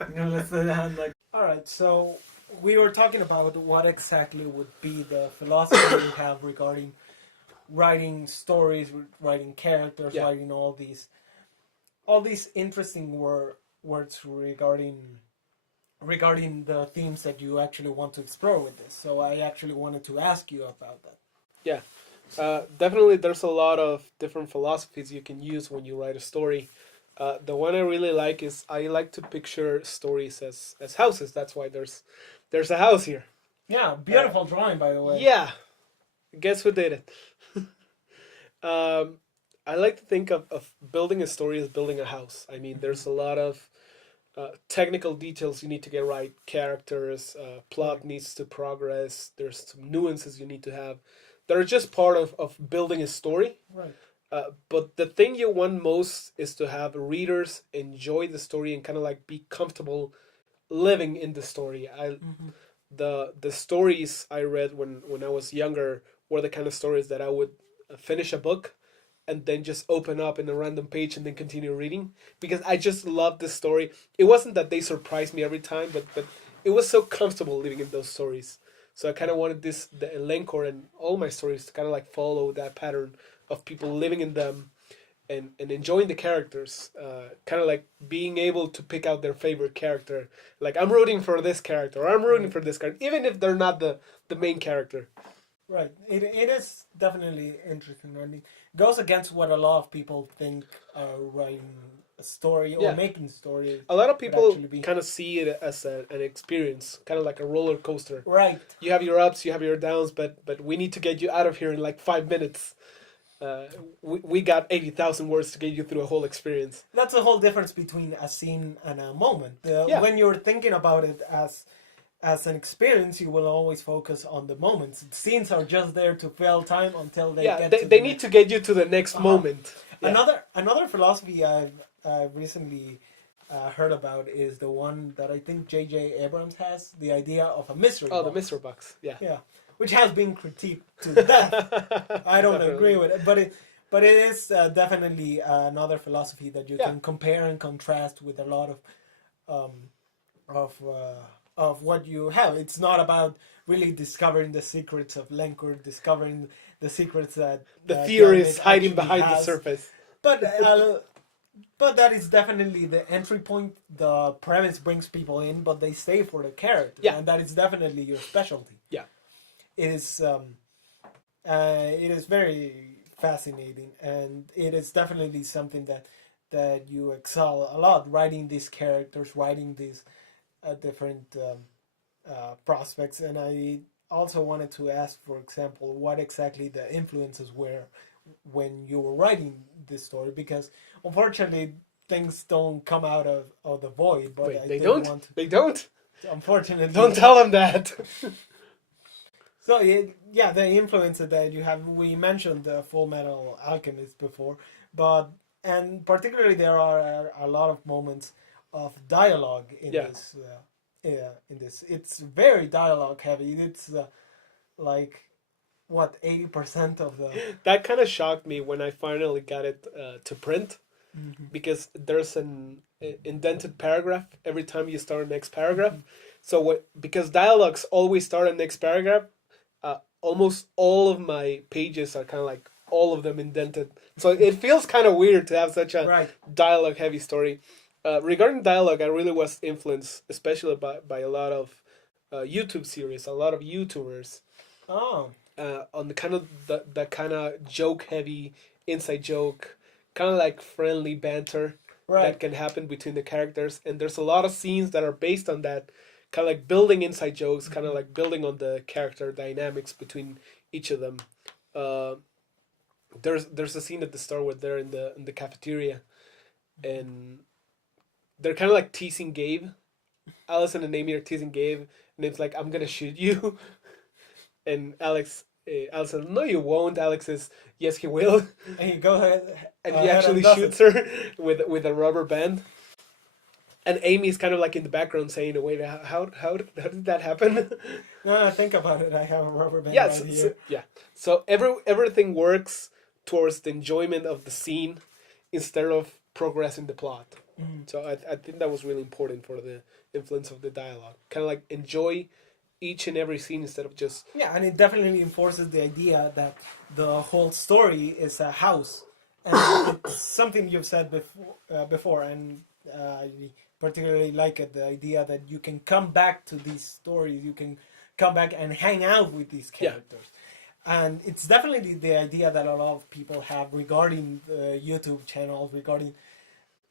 All right, so we were talking about what exactly would be the philosophy you have regarding writing stories, writing characters, Yeah. writing all these interesting words regarding the themes that you actually want to explore with this. So I actually wanted to ask you about that. Yeah. Definitely, there's a lot of different philosophies you can use when you write a story. The one I really like is I like to picture stories as houses. That's why there's a house here. Yeah, beautiful drawing, by the way. Yeah, guess who did it? um, I like to think of building a story as building a house. I mean, there's a lot of technical details you need to get right. Characters, plot needs to progress. There's some nuances you need to have that are just part of building a story. Right. But the thing you want most is to have readers enjoy the story and kind of like be comfortable living in the story. The stories I read when I was younger were the kind of stories that I would finish a book and then just open up in a random page and then continue reading because I just loved the story. It wasn't that they surprised me every time, but it was so comfortable living in those stories. So I kind of wanted the Lencourt and all my stories to kind of like follow that pattern of people living in them and enjoying the characters, kind of like being able to pick out their favorite character. Like I'm rooting for this character, or I'm rooting for this character, even if they're not the main character. Right. It is definitely interesting. I mean, it goes against what a lot of people think writing a story or Yeah. making story A lot of would people actually be. kind of see it as an experience, kind of like a roller coaster. Right. You have your ups, you have your downs, but we need to get you out of here in like 5 minutes. We got 80,000 words to get you through a whole experience. That's the whole difference between a scene and a moment. Yeah. When you're thinking about it as an experience, you will always focus on the moments. Scenes are just there to fill time until they Yeah, get they, to they the need next. to get you to the next moment. Yeah. Another philosophy I've recently heard about is the one that I think J.J. Abrams has, the idea of a mystery Oh, box. the mystery box. Yeah. Yeah, which has been critiqued to death. I don't agree with it, but it is definitely another philosophy that you can compare and contrast with a lot um, of what you have. It's not about really discovering the secrets of Lencourt, discovering the secrets that The that theories Gambit hiding actually behind the has. surface. But that is definitely the entry point. The premise brings people in, but they stay for the character, Yeah. and that is definitely your specialty. Yeah. It is very fascinating, and it is definitely something that you excel a lot writing these characters, writing these different prospects. And I also wanted to ask, for example, what exactly the influences were when you were writing this story, because unfortunately things don't come out of the void. But Wait, I they did don't? want to, They don't? unfortunately. Don't tell them that. So yeah, the influence that you have. We mentioned the Full Metal Alchemist before, but and particularly there are a lot of moments of dialogue in Yeah. this. In this, it's very dialogue heavy. It's like what 80% of the. That kind of shocked me when I finally got it to print because there's an indented paragraph every time you start a next paragraph. So because dialogues always start a next paragraph, almost all of my pages are kind of like all of them indented. So it feels kind of weird to have such a Right. dialogue heavy story. Regarding dialogue, I really was influenced, especially by a lot of YouTube series, a lot of YouTubers Oh. on the kind of the kind of joke heavy inside joke, kind of like friendly banter Right. that can happen between the characters. And there's a lot of scenes that are based on that, kind of like building inside jokes, kind of like building on the character dynamics between each of them. Uh, there's a scene at the start where they're in the cafeteria, and they're kind of like teasing Gabe. Allison and Amy are teasing Gabe, and it's like, I'm gonna shoot you. And Allison, no, you won't. Alex says, yes, he will. And you go ahead. And he actually shoots her with a rubber band. And Amy's kind of like in the background saying, wait, how did that happen? No, think about it. I have a rubber band Yeah, right so, here. so everything works towards the enjoyment of the scene instead of progressing the plot. So I think that was really important for the influence of the dialogue. Kind of like enjoy each and every scene instead of just Yeah, and it definitely enforces the idea that the whole story is a house, and it's something you've said before, and I particularly like it. The idea that you can come back to these stories, you can come back and hang out with these characters, and it's definitely the idea that a lot of people have regarding the YouTube channels, regarding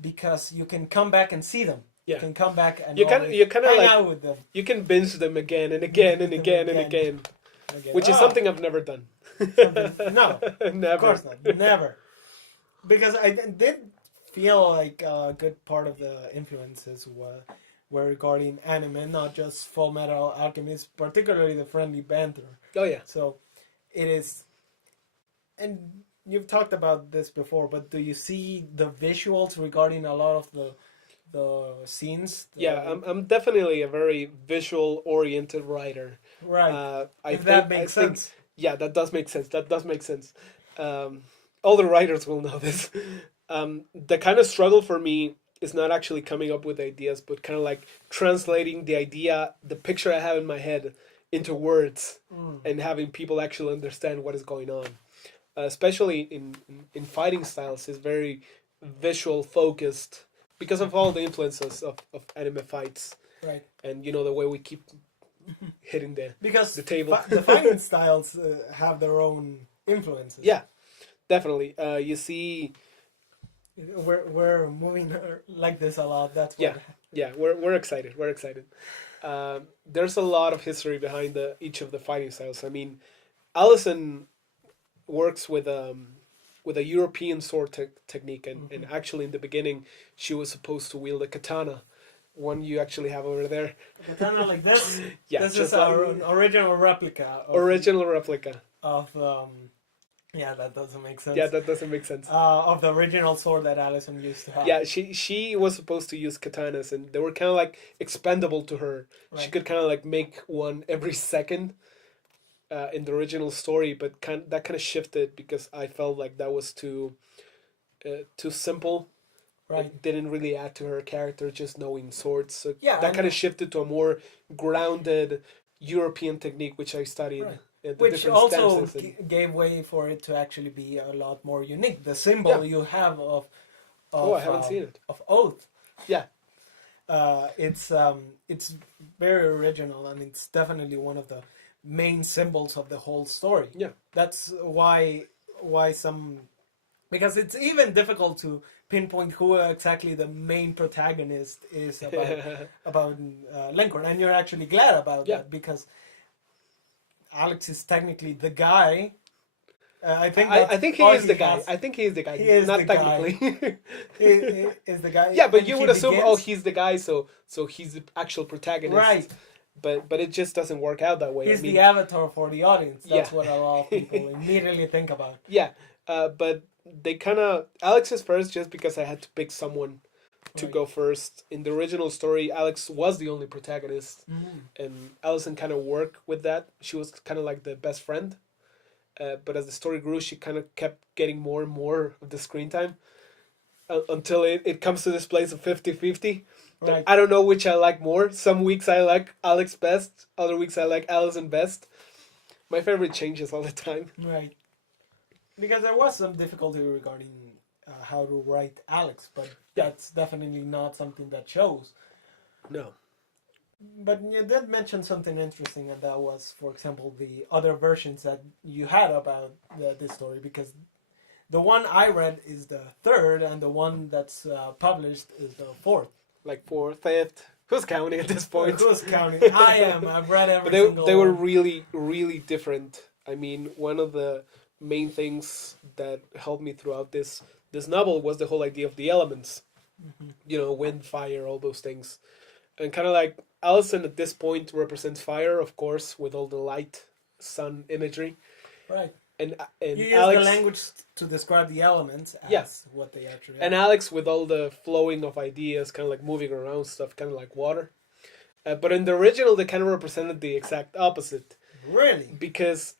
because you can come back and see them. You can come back and you kind of hang like out with them. you can binge them again and again and again and again, which is something I've never done. No, Never. of course not, never. Because I did feel like a good part of the influences were regarding anime, not just Full Metal Alchemist, particularly the Friendly Banter. Oh yeah. So it is, and you've talked about this before, but do you see the visuals regarding a lot of the scenes? I'm definitely a very visual oriented writer. Right. If that makes sense. Yeah, that does make sense. That does make sense. All the writers will know this. The kind of struggle for me is not actually coming up with ideas, but kind of like translating the idea, the picture I have in my head, into words, and having people actually understand what is going on. Especially in fighting styles, is very visual focused because of all the influences of anime fights. Right. And the way we keep hitting because the table. The fighting styles have their own influences. Yeah, definitely. You see, we're moving like this a lot. That's what. Yeah. We're excited. We're excited. There's a lot of history behind each of the fighting styles. I mean, Allison works with a European sword technique, and actually in the beginning she was supposed to wield a katana, one you actually have over there. A katana like this. Yeah, this is our original replica. Of yeah, that doesn't make sense. Yeah, that doesn't make sense. Of the original sword that Allison used to have. Yeah, she was supposed to use katanas, and they were kind of like expendable to her. Right. She could kind of like make one every second. In the original story, but that kind of shifted because I felt like that was too simple. Right. It didn't really add to her character just knowing swords. So that kind of shifted to a more grounded European technique, which I studied. Right. Which also gave way for it to actually be a lot more unique. The symbol you have of I haven't seen it. Of oath. Yeah. It's very original, and it's definitely one of the main symbols of the whole story. Yeah, that's why some, because it's even difficult to pinpoint who exactly the main protagonist is about Lencourt, and you're actually glad about that because Alex is technically the guy. I think he is the guy. I think he is the guy. He is not technically. He is the guy. Yeah, but you would assume, he's the guy, so he's the actual protagonist. Right. But it just doesn't work out that way. He's the avatar for the audience. That's what a lot of people immediately think about. Yeah, but they kind of... Alex is first just because I had to pick someone to go first. In the original story, Alex was the only protagonist, and Allison kind of worked with that. She was kind of like the best friend. But as the story grew, she kind of kept getting more and more of the screen time until it comes to this place of 50-50. Right. I don't know which I like more. Some weeks I like Alex best. Other weeks I like Allison best. My favorite changes all the time. Right. Because there was some difficulty regarding how to write Alex, but that's definitely not something that shows. No. But you did mention something interesting, and that was, for example, the other versions that you had about this story, because the one I read is the third, and the one that's published is the fourth. Like fourth, fifth. Who's counting at this point? Who's counting? I am. I've read every single they were really, really different. I mean, one of the main things that helped me throughout this novel was the whole idea of the elements. Wind, fire, all those things. And kind of like Allison at this point represents fire, of course, with all the light, sun imagery. Right. And you use Alex, the language to describe the elements as what they actually are. And Alex with all the flowing of ideas, kind of like moving around stuff, kind of like water. But in the original, they kind of represented the exact opposite. Really? Because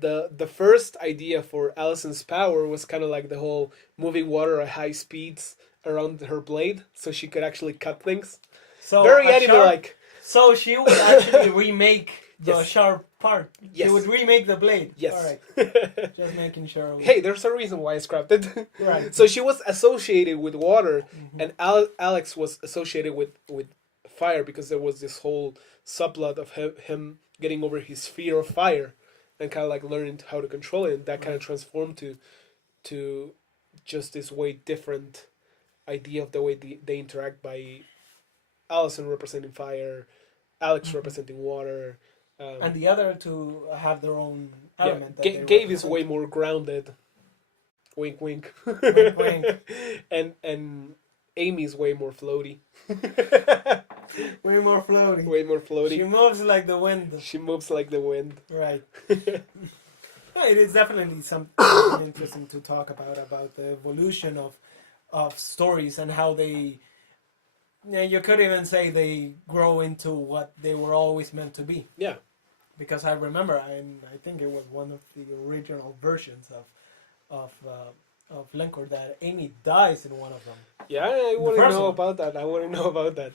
the first idea for Allison's power was kind of like the whole moving water at high speeds around her blade so she could actually cut things. So Very a anime sharp, like. so she would actually remake the Yes. sharp part. She Yes. would remake the blade. Yes. All right. Just making sure. Hey, there's a reason why I scrapped it. Right. So she was associated with water, Mhm. and Alex was associated with fire because there was this whole subplot of him getting over his fear of fire and kind of like learning how to control it. And that kind of transformed to just this way different idea of the way they interact by Allison representing fire, Alex representing water. And the other two have their own Yeah, element. That they Gabe is represent. way more grounded. Wink, wink. Wink, wink. and Amy's way more floaty. Way more floaty. Way more floaty. She moves like the wind. She moves like the wind. Right. Yeah, it is definitely something interesting to talk about the evolution of stories and how they. Yeah, you could even say they grow into what they were always meant to be. Yeah. Because I remember, I think it was one of the original versions of Lencourt that Amy dies in one of them. Yeah, I wouldn't know about that. I wouldn't know about that.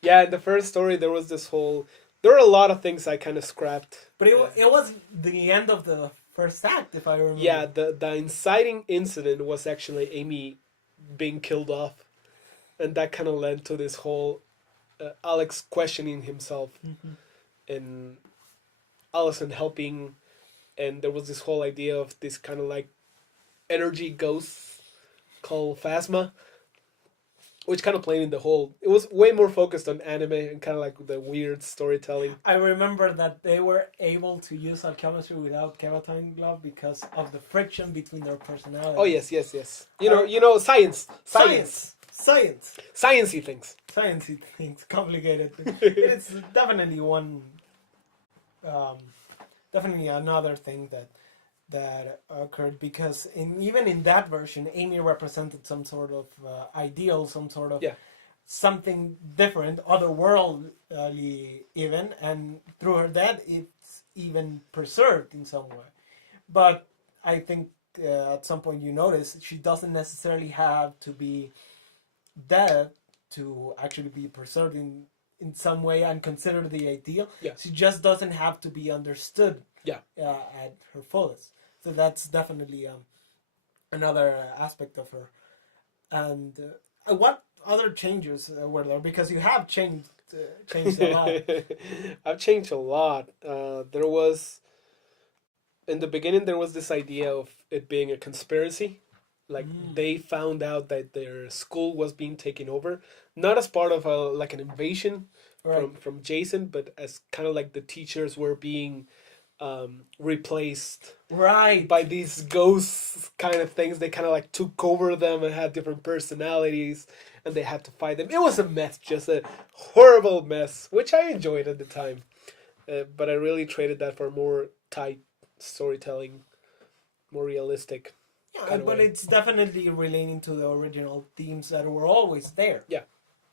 Yeah, in the first story, there was this whole. There were a lot of things I kind of scrapped. But it was the end of the first act, if I remember. Yeah, the inciting incident was actually Amy being killed off. And that kind of led to this whole Alex questioning himself and Allison helping. And there was this whole idea of this kind of like energy ghost called Phasma, which kind of played in the whole. It was way more focused on anime and kind of like the weird storytelling. I remember that they were able to use alchemy without Kevatine glove because of the friction between their personalities. Oh yes. You know, science. Sciencey things. Sciencey things, complicated things. It's definitely one, definitely another thing that occurred because even in that version, Amy represented some sort of ideal, some sort of something different, otherworldly even, and through her death, it's even preserved in some way. But I think at some point you notice she doesn't necessarily have to be dead to actually be preserved in some way and considered the ideal. Yeah. She just doesn't have to be understood Yeah. At her fullest. So that's definitely another aspect of her. And what other changes were there? Because you have changed a lot. I've changed a lot. There was, in the beginning, there was this idea of it being a conspiracy. Like they found out that their school was being taken over, not as part of like an invasion from Jason, but as kind of like the teachers were being replaced by these ghosts kind of things. They kind of like took over them and had different personalities, and they had to fight them. It was a mess, just a horrible mess, which I enjoyed at the time, but I really traded that for more tight storytelling, more realistic. Yeah, but it's definitely relating to the original themes that were always there. Yeah.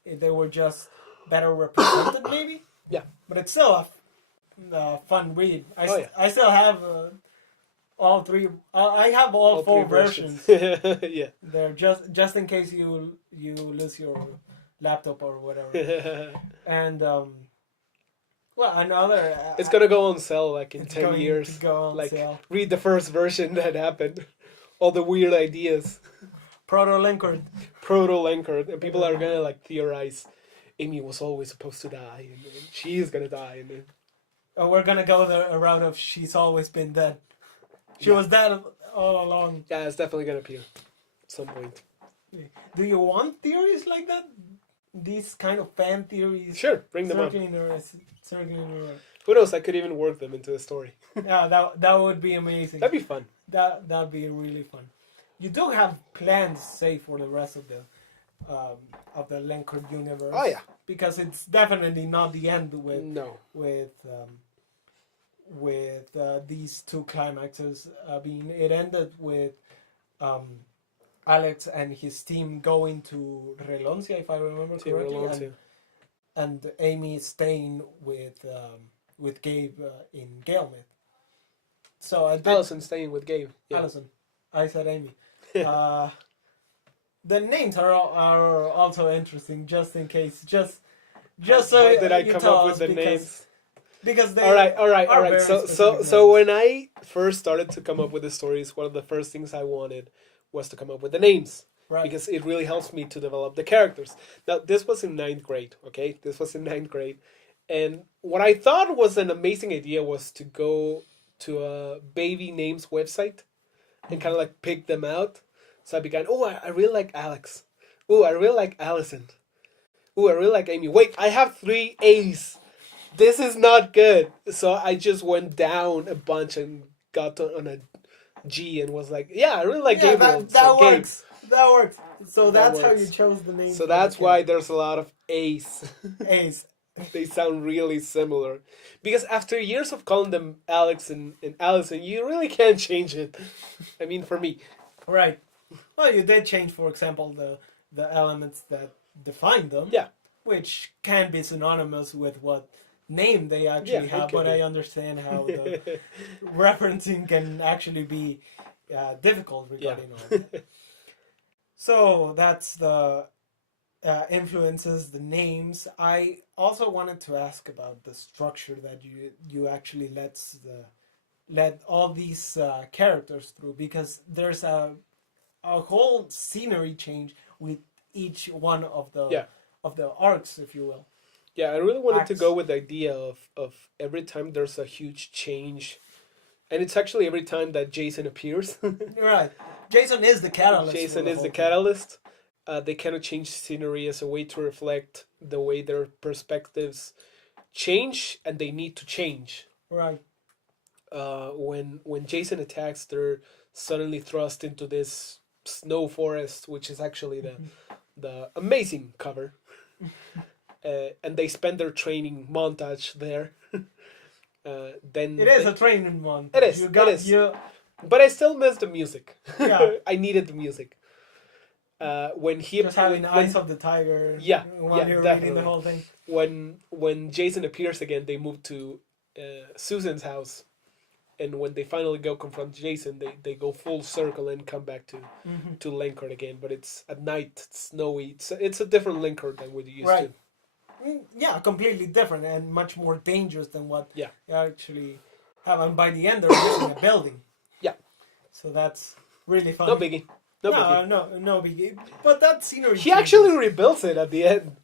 They were just better represented, maybe? Yeah. But it's still a fun read. I still have all three. I have all four versions. Yeah. They're just in case you lose your laptop or whatever. And well, another. It's gonna go on sale like in 10 years. Like sale. Read the first version that happened. All the weird ideas. Proto-Lencourt. Proto-Lencourt. And people are gonna like theorize Amy was always supposed to die and she's gonna die and then... We're gonna go the route of she's always been dead. She was dead all along. Yeah, it's definitely gonna appear at some point. Do you want theories like that? These kind of fan theories? Sure, bring them up. Circling around. Who knows, I could even work them into the story. Yeah, that would be amazing. That'd be fun. That'd be really fun. You do have plans, say, for the rest of the Lencourt universe. Oh yeah, because it's definitely not the end with these two climaxes being. It ended with Alex and his team going to Reloncia, if I remember correctly, and Amy staying with Gabe in Galemith. So Allison staying with Gabe. Yeah. Allison, I said Amy. the names are also interesting. Just in case, just How so did I you come tell up with us the names? because they All right, all right, all are right. very So specific so names. when I first started to come up with the stories, one of the first things I wanted was to come up with the names Right. because it really helps me to develop the characters. Now this was in ninth grade. Okay, this was in ninth grade, and what I thought was an amazing idea was to go to a baby names website and kind of like pick them out. So I began. Oh, I really like Alex. Oh, I really like Allison. Oh, I really like Amy. Wait, I have three A's. This is not good. So I just went down a bunch and got on a G and was like, yeah, I really like Yeah, Gabriel. So that Gabe, works. That works. So that that's how you works. chose the names So for the that's why characters. there's a lot of A's. Ace. They sound really similar. Because after years of calling them Alex and Allison, you really can't change it. I mean, for me. Right. Well, you did change, for example, the elements that define them, Yeah. which can be synonymous with what name they Yeah, actually it have. can But I be. understand how the referencing can actually be difficult Yeah. regarding all that. So that's the influences, the names. I also wanted to ask about the structure that you actually let all these characters through, because there's a whole scenery change with each one Yeah. of the arcs, if you will. Yeah, I really wanted to go Acts. with the idea of every time there's a huge change. And it's actually every time that Jason appears. Right. Jason is the catalyst for Jason the is the whole thing. catalyst. They kind of change scenery as a way to reflect the way their perspectives change, and they need to change. Right. When Jason attacks, they're suddenly thrust into this snow forest, which is actually the amazing cover. And they spend their training montage there. Then It is a training montage. it is, You it got is. you. But I still miss the music. Yeah. I needed the music. When he Just having the eyes of the tiger. yeah, While yeah, you're reading the definitely. whole thing. When Jason appears again, they move to Susan's house, and when they finally go confront Jason, they go full circle and come back to Lencourt again. But it's at night, it's snowy. It's a different Lencourt than we're used Right. to. Yeah, completely different and much more dangerous than what Yeah, you actually have. And by the end, they're using a building. yeah. So that's really No funny. biggie. No biggie. No biggie. But that scenery He changes. actually rebuilds it at the end.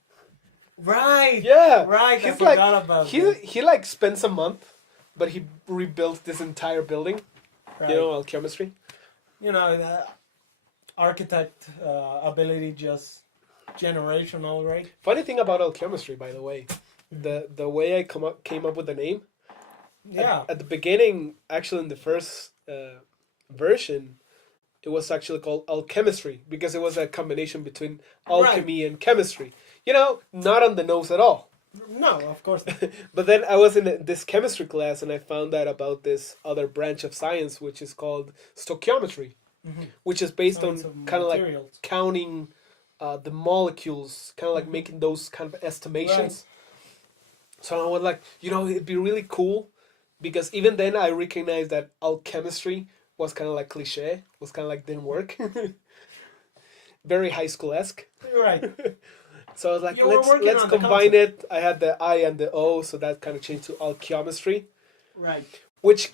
Right. Yeah. Right. I He's like forgot about he that. he like spends a month, but he rebuilt this entire building. Right. You know, alchemistry. You know, the architect ability just generational, right? Funny thing about alchemistry, by the way, the way I came up with the name. Yeah. At the beginning, actually, in the first version, it was actually called alchemistry because it was a combination between alchemy and chemistry. You know, not on the nose at all. No, of course not. But then I was in this chemistry class and I found out about this other branch of science, which is called stoichiometry, which is based Science on of kind of like materials. counting the molecules, kind of like making those kind of estimations. So I was like, you know, it'd be really cool because even then I recognized that alchemistry was kind of like cliche, was kind of like didn't work. Very high school-esque. Right. So I was like, You were working let's on the combine concept. it. I had the I and the O, so that kind of changed to alchemistry, Right. which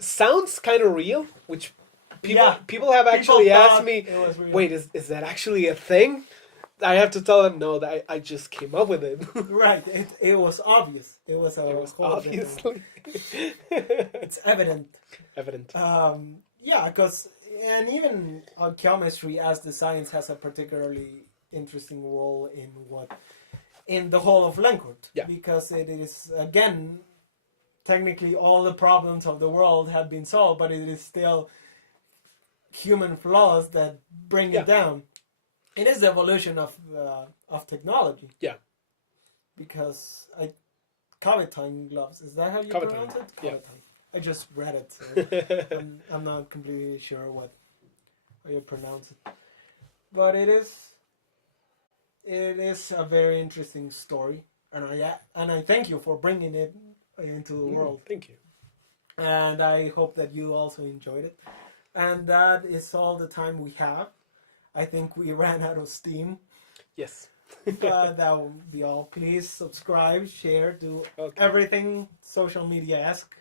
sounds kind of real. Which people have actually People asked thought me, it was real. wait, is that actually a thing? I have to tell them no, that I just came up with it. Right. It was obvious. It was It was whole different- obviously It's evident. evident. Yeah, because and even chemistry as the science has a particularly interesting role in the whole of Lencourt. Yeah. Because it is again technically all the problems of the world have been solved, but it is still human flaws that bring it down. It is the evolution of technology. Yeah. Because Cavatine gloves, is that how you Cavatine, pronounce it? yeah. Cavatine. I just read it, so I'm not completely sure how you pronounce it. But it is a very interesting story, and I thank you for bringing it into the world. Thank you. And I hope that you also enjoyed it. And that is all the time we have. I think we ran out of steam. Yes. That will be all. Please subscribe, share, do Okay. everything social media-esque.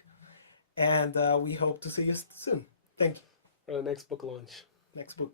And we hope to see you soon. Thank you. For the next book launch. Next book.